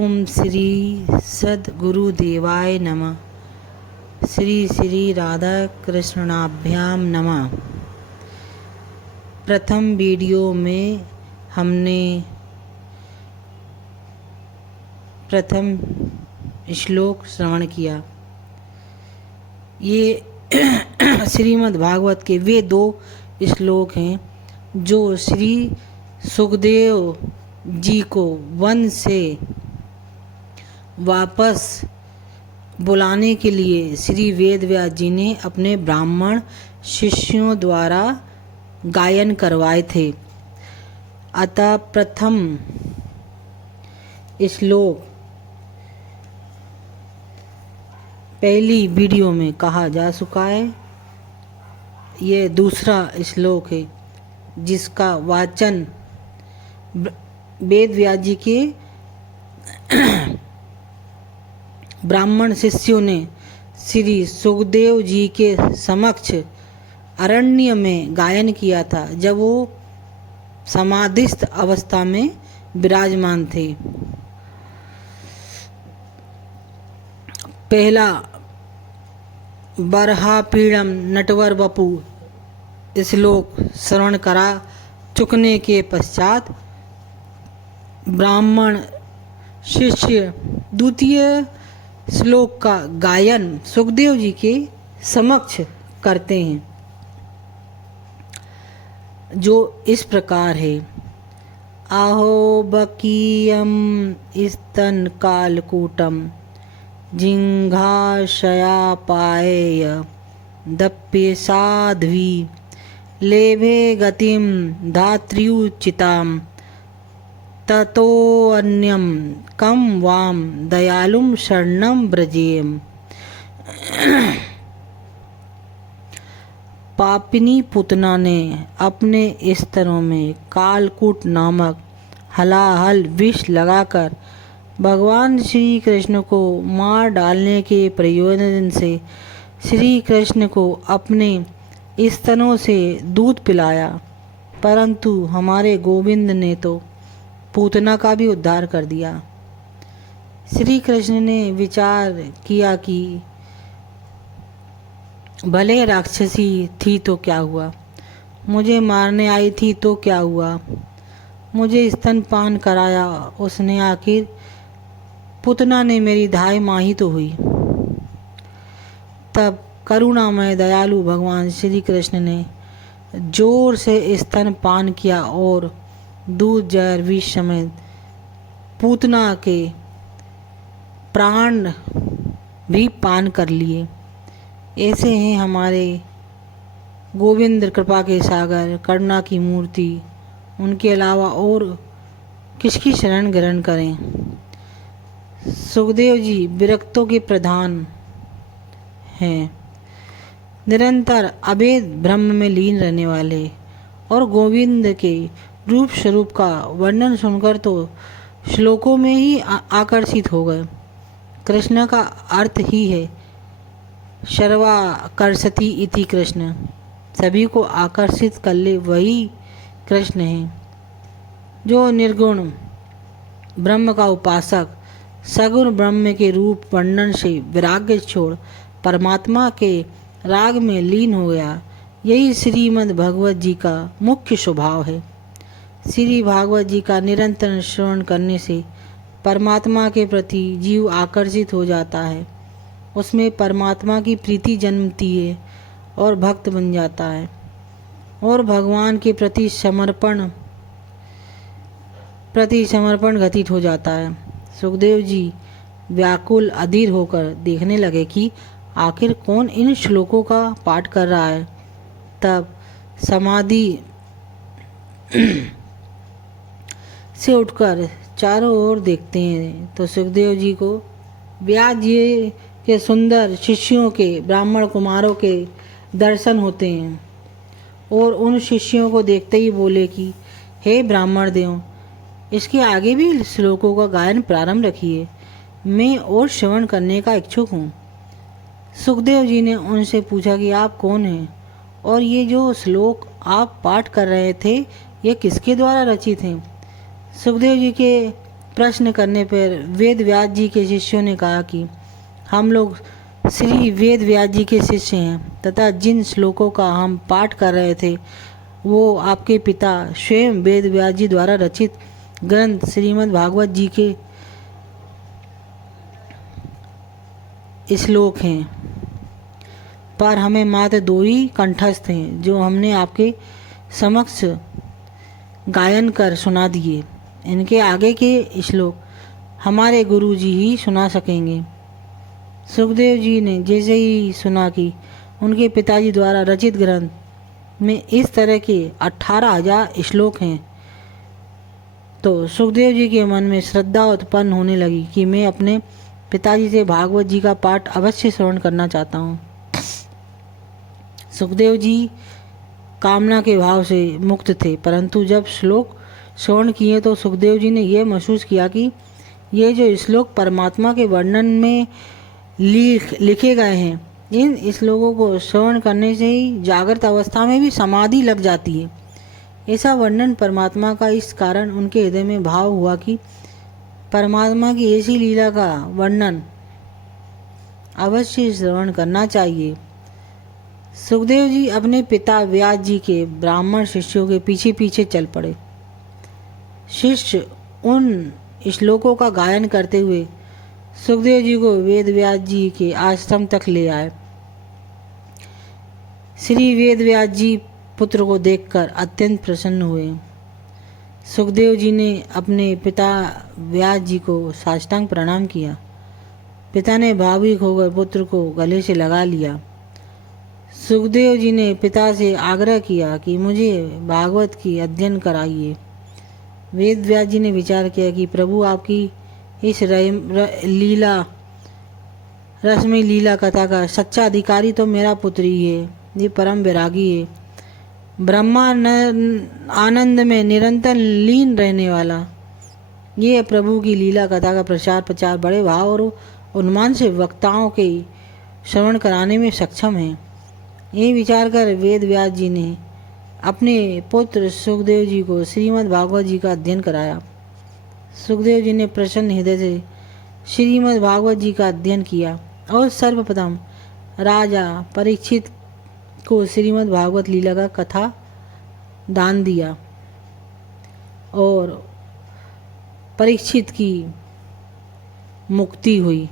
ओम श्री सद्गुरुदेवाय नमः। श्री श्री राधा कृष्णाभ्याम नमः। प्रथम वीडियो में हमने प्रथम श्लोक श्रवण किया। ये श्रीमद् भागवत के वे दो श्लोक हैं जो श्री सुखदेव जी को वन से वापस बुलाने के लिए श्री वेदव्यास जी ने अपने ब्राह्मण शिष्यों द्वारा गायन करवाए थे। अतः प्रथम श्लोक पहली वीडियो में कहा जा चुका है। यह दूसरा श्लोक है जिसका वाचन वेद व्यास जी के ब्राह्मण शिष्यों ने श्री सुखदेव जी के समक्ष अरण्य में गायन किया था, जब वो समाधिस्थ अवस्था में विराजमान थे। पहला बरहापीड़म नटवर वपु श्लोक श्रवण करा चुकने के पश्चात ब्राह्मण शिष्य द्वितीय श्लोक का गायन सुखदेव जी के समक्ष करते हैं, जो इस प्रकार है। आहो बकीयम स्तन कालकूटम जिंघाशया पाएय दप्ये साध्वी लेभे गतिम धात्र्युचिताम ततोऽन्यं कं वाम दयालुं शरणं व्रजेम। पापिनी पुतना ने अपने स्तनों में कालकूट नामक हलाहल विष लगाकर भगवान श्री कृष्ण को मार डालने के प्रयोजन से श्री कृष्ण को अपने स्तनों से दूध पिलाया, परंतु हमारे गोविंद ने तो पूतना का भी उद्धार कर दिया। श्री कृष्ण ने विचार किया कि भले राक्षसी थी तो क्या हुआ, मुझे मारने आई थी तो क्या हुआ, मुझे स्तनपान कराया उसने, आखिर पूतना ने मेरी धाय माही तो हुई। तब करुणामय दयालु भगवान श्री कृष्ण ने जोर से स्तनपान किया और दूध जहर विष समेत पूतना के प्राण भी पान कर लिए। ऐसे हैं हमारे गोविंद, कृपा के सागर, करुणा की मूर्ति। उनके अलावा और किसकी शरण ग्रहण करें। सुखदेव जी विरक्तों के प्रधान हैं, निरंतर अभेद ब्रह्म में लीन रहने वाले, और गोविंद के रूप स्वरूप का वर्णन सुनकर तो श्लोकों में ही आकर्षित हो गए। कृष्ण का अर्थ ही है सर्वाकर्षति इति कृष्ण, सभी को आकर्षित कर ले वही कृष्ण है। जो निर्गुण ब्रह्म का उपासक सगुण ब्रह्म के रूप वर्णन से विराग्य छोड़ परमात्मा के राग में लीन हो गया, यही श्रीमद् भगवत जी का मुख्य स्वभाव है। श्री भागवत जी का निरंतर श्रवण करने से परमात्मा के प्रति जीव आकर्षित हो जाता है, उसमें परमात्मा की प्रीति जन्मती है और भक्त बन जाता है, और भगवान के प्रति समर्पण घटित हो जाता है। सुखदेव जी व्याकुल अधीर होकर देखने लगे कि आखिर कौन इन श्लोकों का पाठ कर रहा है। तब समाधि से उठकर चारों ओर देखते हैं तो सुखदेव जी को व्यास जी के सुंदर शिष्यों के, ब्राह्मण कुमारों के दर्शन होते हैं, और उन शिष्यों को देखते ही बोले कि हे ब्राह्मण देव, इसके आगे भी श्लोकों का गायन प्रारंभ रखिए, मैं और श्रवण करने का इच्छुक हूँ। सुखदेव जी ने उनसे पूछा कि आप कौन हैं, और ये जो श्लोक आप पाठ कर रहे थे ये किसके द्वारा रचित हैं। सुखदेव जी के प्रश्न करने पर वेद व्यास जी के शिष्यों ने कहा कि हम लोग श्री वेद व्यास जी के शिष्य हैं तथा जिन श्लोकों का हम पाठ कर रहे थे वो आपके पिता स्वयं वेद व्यास जी द्वारा रचित ग्रंथ श्रीमद् भागवत जी के श्लोक हैं, पर हमें मात्र 2 ही कंठस्थ हैं जो हमने आपके समक्ष गायन कर सुना दिए। इनके आगे के श्लोक हमारे गुरु जी ही सुना सकेंगे। सुखदेव जी ने जैसे ही सुना कि उनके पिताजी द्वारा रचित ग्रंथ में इस तरह के 18,000 श्लोक हैं, तो सुखदेव जी के मन में श्रद्धा उत्पन्न होने लगी कि मैं अपने पिताजी से भागवत जी का पाठ अवश्य श्रवण करना चाहता हूँ। सुखदेव जी कामना के भाव से मुक्त थे, परंतु जब श्लोक श्रवण किए तो सुखदेव जी ने यह महसूस किया कि ये जो श्लोक परमात्मा के वर्णन में लिखे गए हैं, इन श्लोकों को श्रवण करने से ही जागृत अवस्था में भी समाधि लग जाती है। ऐसा वर्णन परमात्मा का इस कारण उनके हृदय में भाव हुआ कि परमात्मा की ऐसी लीला का वर्णन अवश्य श्रवण करना चाहिए। सुखदेव जी अपने पिता व्यास जी के ब्राह्मण शिष्यों के पीछे पीछे चल पड़े। शिष्य उन श्लोकों का गायन करते हुए सुखदेव जी को वेद व्यास जी के आश्रम तक ले आए। श्री वेद व्यास जी पुत्र को देखकर अत्यंत प्रसन्न हुए। सुखदेव जी ने अपने पिता व्यास जी को साष्टांग प्रणाम किया। पिता ने भावुक होकर पुत्र को गले से लगा लिया। सुखदेव जी ने पिता से आग्रह किया कि मुझे भागवत की अध्ययन कराइए। वेद व्यास जी ने विचार किया कि प्रभु आपकी इस रसमय लीला कथा का सच्चा अधिकारी तो मेरा पुत्र ही है। ये परम वैरागी है, ब्रह्मा आनंद में निरंतर लीन रहने वाला। ये प्रभु की लीला कथा का प्रचार बड़े भाव और उन्मान से वक्ताओं के श्रवण कराने में सक्षम है। ये विचार कर वेद व्यास जी ने अपने पुत्र सुखदेव जी को श्रीमद् भागवत जी का अध्ययन कराया। सुखदेव जी ने प्रसन्न हृदय से श्रीमद् भागवत जी का अध्ययन किया और सर्वप्रथम राजा परीक्षित को श्रीमद् भागवत लीला का कथा दान दिया और परीक्षित की मुक्ति हुई।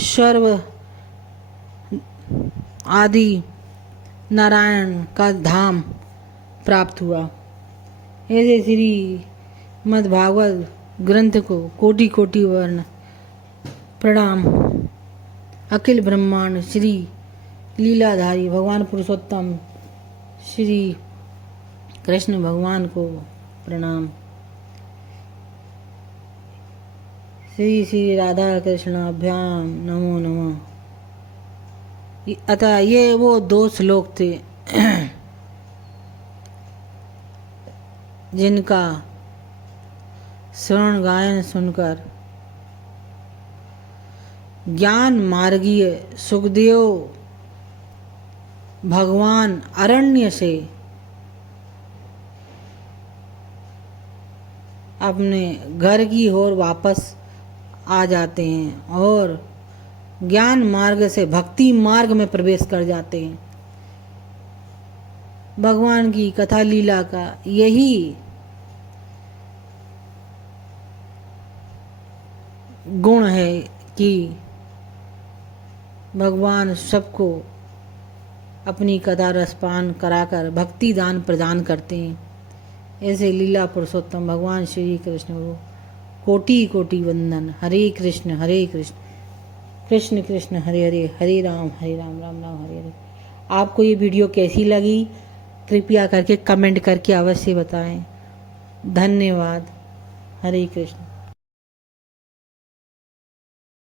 सर्व आदि नारायण का धाम प्राप्त हुआ। ऐसे श्रीमद् भागवत ग्रंथ को कोटि कोटि वर्ण प्रणाम। अखिल ब्रह्मांड श्री लीलाधारी भगवान पुरुषोत्तम श्री कृष्ण भगवान को प्रणाम। श्री श्री राधा कृष्णाभ्याम नमो नमः। अतः ये वो 2 श्लोक थे जिनका श्रवण गायन सुनकर ज्ञान मार्गीय सुखदेव भगवान अरण्य से अपने घर की ओर वापस आ जाते हैं और ज्ञान मार्ग से भक्ति मार्ग में प्रवेश कर जाते हैं। भगवान की कथा लीला का यही गुण है कि भगवान सबको अपनी कथा रसपान कराकर भक्ति दान प्रदान करते हैं। ऐसे लीला पुरुषोत्तम भगवान श्री कृष्ण को कोटि कोटि वंदन। हरे कृष्ण कृष्ण कृष्ण हरे हरे, हरे राम राम राम हरे हरे। आपको ये वीडियो कैसी लगी कृपया करके कमेंट करके अवश्य बताएं। धन्यवाद। हरे कृष्ण।